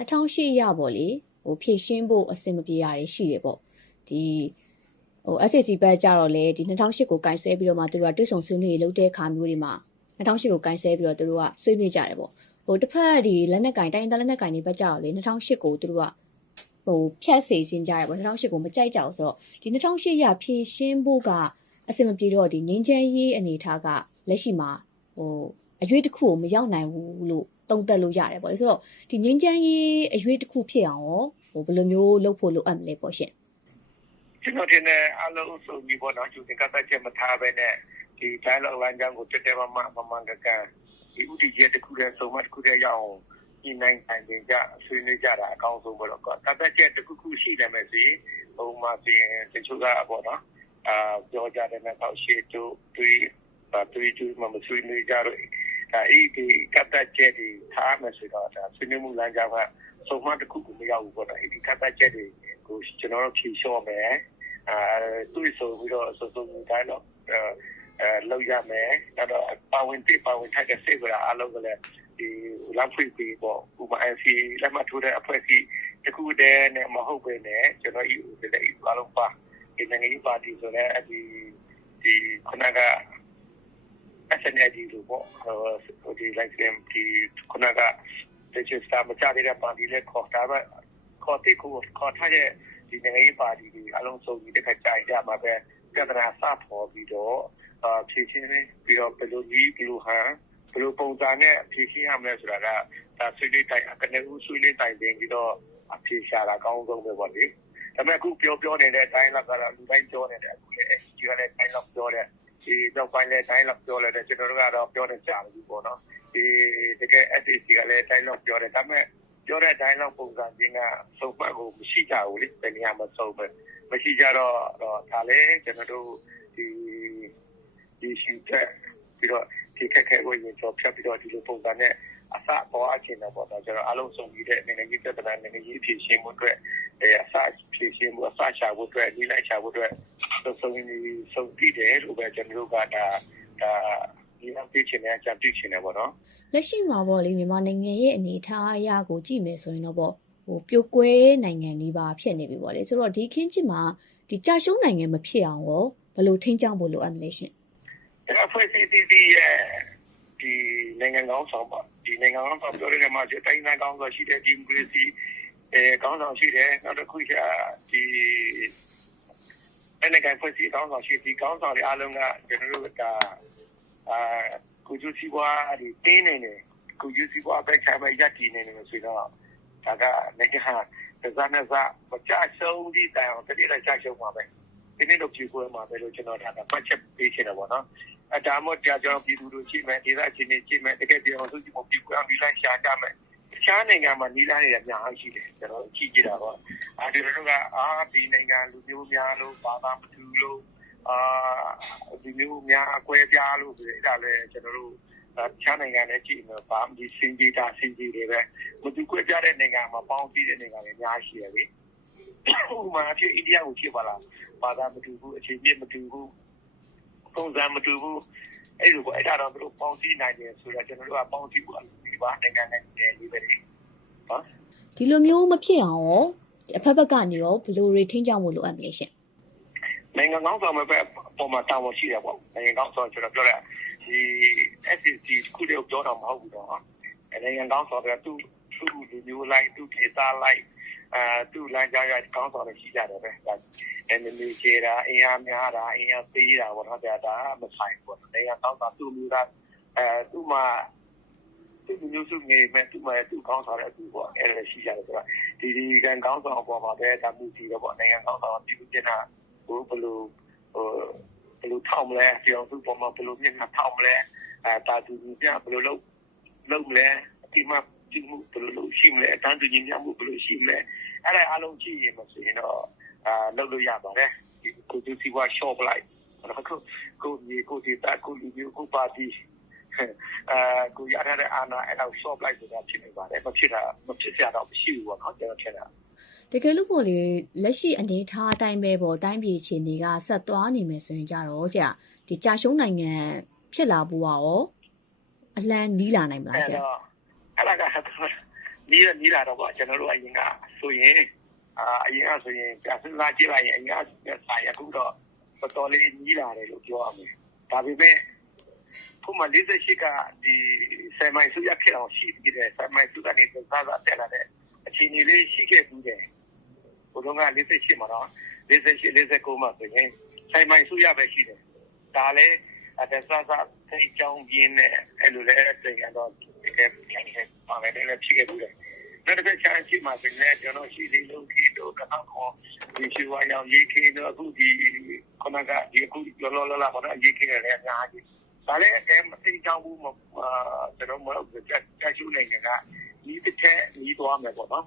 2008ရပေါ့လေဟိုဖြည့်ရှင်းဖို့အဆင်မပြေတာတွေရှိတယ်ပေါ့ဒီဟို SAC ဘက်ကြတော့လေဒီ2008ကိုကင်ဆယ်ပြီးတော့မှသူတို့ကတွစ်ဆုံဆွေးနွေးလုပ်တဲ့အခါမျိုးတွေမှာ2008ကိုကင်ဆယ်ပြီးတော့သူတို့ကဆွေးနွေးကြတယ်ပေါ့ဟိုတစ်ဖက်ဒီလက်နက်ကင်တိုင်းတိုင်းလက်နက်ကင်တွေဘက်ကြတော့လေ2008ကိုသူတို့ကဟိုဖြတ်စေခြင်းကြတယ်ပေါ့2008ကိုမကြိုက်ကြဘူးဆိုတော့ဒီ2008ရဖြည့်ရှင်းဖို့ကအဆင်မပြေတော့ဒီငင်းချမ်းရေးအနေထားကလက်ရှိမှာဟိုအရွေးတစ်ခုကိုမရောက်နိုင်ဘူးလို့ တုံ့တက်လို့ရတယ်ပေါ့လေဆိုတော့ဒီငင်းချမ်းရေးအရွေးတစ်ခုဖြစ်အောင်ရောဟိုဘယ်လိုမျိုးလုပ်ဖို့လိုအပ်မလဲပေါ့ရှင်ကျွန်တော်တင်တဲ့အလုံးစုံပြီးပေါ့နော်ကျူတင်ကတ်ချက်မထားပဲနဲ့ဒီ dialogue လမ်းကြောင်းကိုတက်တက်မမမမန်ကကန်ဒီဥတီကျတစ်ခုတည်းစုံမတစ်ခုတည်းရအောင်ဒီနိုင်တိုင်းတင်ကြဆွေးနွေးကြတာအကောင်းဆုံးပေါ့တော့ကတ်တက်ချက်တစ်ခုခုရှိတယ်မယ်စီဟိုမှာပြင်တချို့ကပေါ့နော်အာပြောကြတယ်နဲ့တော့ရှေ့တို့တွေပါတွေတူမမဆွေးနွေးကြတော့ ဒါအေးဒီကတ်တက်ချက်ဒီထားမယ်ဆိုတော့ဒါဆွေးနွေးမှုလမ်းကြောင်းကစုံမတစ်ခုကိုမရောက်ဘူးပေါ့နော်ဒီကတ်တက်ချက်တွေကိုကျွန်တော်တို့ဖြေလျှော့မယ်အာတွေ့ဆိုပြီးတော့စုံစုံတိုင်းတော့အဲလောက်ရမယ်အဲ့တော့ပါဝင်ပြပါဝင်ထိုက်တဲ့စိတ်ကအားလုံးကလည်းဒီလမ်းဖွင့်ပြီးပေါ့ဥပမာ NC လက်မှတ်ထိုးတဲ့အဖွဲ့အစည်းတစ်ခုတည်းနဲ့မဟုတ်ပဲနဲ့ကျွန်တော် EU တဲ့ EU အလုံးပါဒီနိုင်ငံရေးပါတီဆိုလည်းဒီဒီခုနက SNLD လို့ပေါ့ဟိုဒီ like ဒီခုနကတချို့စတာမကြတဲ့ပါတီလည်းခေါ်တာပဲခေါ်တိကိုခေါ်ထားတဲ့ဒီနိုင်ငံရေးပါတီတွေအလုံးစုံဒီတစ်ခါကြိုင်ကြမှာပဲပြဿနာစပေါ်ပြီးတော့အာဖြည့်ချင်းပြီးတော့ဘယ်လိုကြီးဘယ်လိုဟန်ဘယ်လိုပုံစံနဲ့ဖြည့်ရှင်းရမလဲဆိုတာကဒါဆွေးနွေးတိုင်ကနေဦးဆွေးနွေးတိုင်တင်ပြီးတော့အဖြေရှာတာအကောင်းဆုံးပဲပေါ့လေဒါပေမဲ့အခုပြောပြောနေတဲ့အတိုင်းလောက်ကတော့လူတိုင်းပြောနေတယ်အခုလည်း SG ကလည်းတိုင်းလောက်ပြောတယ် ဒီနောက်ပိုင်းလည်းတိုင်းလောက်ပြောလဲတယ် ကျွန်တော်တို့ကတော့ ပြောနေကြပြီပေါ့နော်ဒီတကယ် SAC ကလည်းတိုင်းလောက်ပြောတယ် ဒါပေမဲ့ ပြောတဲ့တိုင်းလောက်ပုံစံချင်းက စုံမှတ်ကို မရှိကြဘူးလေ ဘယ်နေရာမှာစုံပဲမရှိကြတော့တော့ ဒါလည်း ကျွန်တော်တို့ဒီဒီရှိတဲ့ပြီးတော့ဒီခက်ခဲကို ရင်တော့ဖြတ်ပြီးတော့ ဒီလိုပုံစံနဲ့ အစပေါ်အချင်းတော့ပေါ့တော့ကျွန်တော်အလုံးစုံပြီးတဲ့ နိုင်ငံကြီးပြည်ထနာ နိုင်ငံကြီးဖြစ်ရှင်းမှုအတွက်အဲအစဖြစ်ရှင်းမှုအစချဖို့အတွက်ဒီလိုက်ချဖို့အတွက် စုံစုံစုံတည်တယ်လို့ပဲကျွန်တော်တို့ကဒါဒါဒီအောင်ပြချင်တဲ့အကြံပြုချင်တယ်ပေါ့နော်လက်ရှိမှာပေါ့လေမြန်မာနိုင်ငံရဲ့အနေအထားအရာကိုကြည့်မယ်ဆိုရင်တော့ပေါ့ဟိုပြိုကွဲနိုင်ငံလေးပါဖြစ်နေပြီပေါ့လေဆိုတော့ဒီခင်းချစ်မှာဒီကြာရှုံးနိုင်ငံမဖြစ်အောင်ရောဘယ်လိုထိန်းချောင်းဖို့လိုအပ်မလဲရှင်အဲ့ဖွဲ့စည်းတည်တည်ရဲ့ဒီနိုင်ငံကောင်းဆောင်ပါဒီနိုင်ငံကောင်းဆောင်ပြောရတဲ့မှာဒီတိုင်းနိုင်ငံကောင်းဆောင်ရှိတဲ့ဒီမိုကရေစီအဲကောင်းဆောင်ရှိတယ်နောက်တစ်ခုကဒီ နိုင်ငံဖွဲ့စည်းကောင်းဆောင်ရှိဒီကောင်းဆောင်တွေအားလုံးကကျွန်တော်တို့ကအာကုကျစီပွားဒီတင်းနေနေကုကျစီပွားပဲချမ်းပဲရက်တည်နေနေဆိုတော့ဒါကနိုင်ငံဟာဇာနဲ့ဇာမချဆုံးဒီတိုင်အောင်တတိယချဆုံးပါပဲဒီနေ့တော့ကြည့်ကိုမှာပဲလို့ကျွန်တော်ဒါကပတ်ချက်ပေးချင်တယ်ပေါ့နော်အတားမို့ကြာကြောင်ပြည်သူတို့ရှိမယ်ဒေသချင်းတွေရှိမယ်တကယ်ပြောဆိုစီမပြည်ကိုအမိလိုက်ရှာကြမယ်တ ခြားနိုင်ငံမှာနီးလာနေတဲ့အများကြီးရှိတယ်ကျွန်တော်ကြည့်ကြတာပေါ့အဲဒီလိုကအာဒီနိုင်ငံလူမျိုးများလို့ဘာသာမတူလို့အာဒီမျိုးများအကွဲပြားလို့ဆိုဒါလည်းကျွန်တော်တို့ချားနိုင်ငံနဲ့ကြည့်မယ်ဗာဒီစင်ကြီးတာစင်ကြီးတွေပဲမတူကွဲပြားတဲ့နိုင်ငံမှာပေါင်းစည်းတဲ့နိုင်ငံတွေအများကြီးရှိတယ်လေဥပမာအဖြစ်အိန္ဒိယကိုကြည့်ပါလားဘာသာမတူဘူးအခြေပြမတူဘူးပုံစံမတူဘူးအဲ့လိုပေါ့အဲ့ဒါတော့တို့ပေါင်းစည်းနိုင်တယ်ဆိုတော့ကျွန်တော်တို့ကပေါင်းစည်းဖို့ဒီ ပါနိုင်ငံနိုင်ငံလေးပဲနော်ဒီလိုမျိုးမဖြစ်အောင်ရောအဖက်ဖက်ကနေရောဘယ်လိုတွေထိန်းချောင်းဖို့လိုအပ်မလဲရှင်နိုင်ငံကောင်းဆောင်မဲ့ပေါ်မှာတာဝန်ရှိတယ်ပေါ့နိုင်ငံကောင်းဆောင်ကျွန်တော်ပြောတဲ့ဒီ SCC ခုတည်းပြောတာမဟုတ်ဘူးတော့နိုင်ငံကောင်းဆောင်ကသူ့သူ့လူမျိုးလိုက်သူ့ဒေသလိုက်အာသူ့လမ်းကြောင်းရကောင်းဆောင်တွေရှိကြတယ်ပဲဒါအန်မီကျေတာအင်အားများတာအင်အားသေးတာပေါ့နော်ဒါဒါမဆိုင်ဘူးပေါ့နိုင်ငံကောင်းဆောင်သူ့မျိုးကအဲသူ့မှာ သူ့မျိုးစုနေမဲ့သူ့မှာသူ့ကောင်းဆောင်တဲ့အတူပေါ့အဲ့ဒါရှိကြတယ်ဆိုတော့ဒီဒီကန်ကောင်းဆောင်အပေါ်မှာပဲဒါမှုစီတော့ပေါ့နိုင်ငံကောင်းဆောင်ပြည်သူကျင်တာဟိုဘယ်လိုဟိုဘယ်လိုထောက်မလဲပြောင်းသူ့ပေါ်မှာဘယ်လိုမျက်နှာထောက်မလဲအဲတာသူပြဘယ်လိုလုပ်လုပ်မလဲဒီမှာဒီမှုဘယ်လိုလုပ်ရှိမလဲအတန်းသူညီမျှမှုဘယ်လိုရှိမလဲအဲ့ဒါအလုံးကြည့်ရင်မဆိုရင်တော့အာလုပ်လို့ရပါတယ်ဒီကိုသူစီဝါ shop လိုက်အခုကိုဒီကိုဒီတာကိုလူမျိုးကိုပါတီအာ ကိုရတဲ့အာနာအဲ့တော့ shop လိုက်ဆိုတာဖြစ်နေပါတယ်မဖြစ်တာမဖြစ်ရတော့မရှိဘူးပေါ့နော်ကျွန်တော်ထင်တာတကယ်လို့ပေါ့လေလက်ရှိအနေအထားအတိုင်းပဲပေါ့တိုင်းပြည်အခြေအနေကဆက်သွားနေမယ်ဆိုရင်ကြတော့ဆရာဒီကြာရှုံးနိုင်ငံဖြစ်လာဖို့ရောအလန်းနီးလာနိုင်မလားဆရာအဲ့ဒါကနီးရနီးလာတော့ပေါ့ကျွန်တော်တို့အရင်ကဆိုရင်အာအရင်ကဆိုရင်ကြာစလာကြည့်လိုက်ရင်အရင်ကဆိုင်အခုတော့တော်တော်လေးနီးလာတယ်လို့ပြောရမယ်ဒါပေမဲ့ ခုမှ48ကဒီဆယ်မိုင်စုရခဲ့အောင်ရှိပြီးတယ် ဆယ်မိုင်စုကနေစားစားတက်လာတဲ့ အခြေအနေလေး ရှိခဲ့ပြီးတယ်ဘုလုံးက48မှာတော့48 49မှာဆိုရင် ဆယ်မိုင်စုရပဲရှိတယ် ဒါလည်းအတဆာဆာသိချောင်းပြင်းနဲ့ အဲ့လိုလဲတင်ရတော့ဒီကပြန်နေပါမယ်လည်းဖြစ်ခဲ့ပြီးတယ် နောက်တစ်ခါချမ်းရှိမှဆိုရင်ကျွန်တော်ရှိသေးလို့ခေတော့ကတော့ဒီရှိဝါရောက်ရေးခေတော့အခုဒီခဏကဒီအခု လောလောလာတော့ရေးခေလည်း အများကြီး ဒါလည်းအကဲမသိချောင်းဘူးမကျွန်တော်မဟုတ်ကြက်ချူနေကဒီတစ်ချက်ညီးသွားမယ်ပေါ့နော်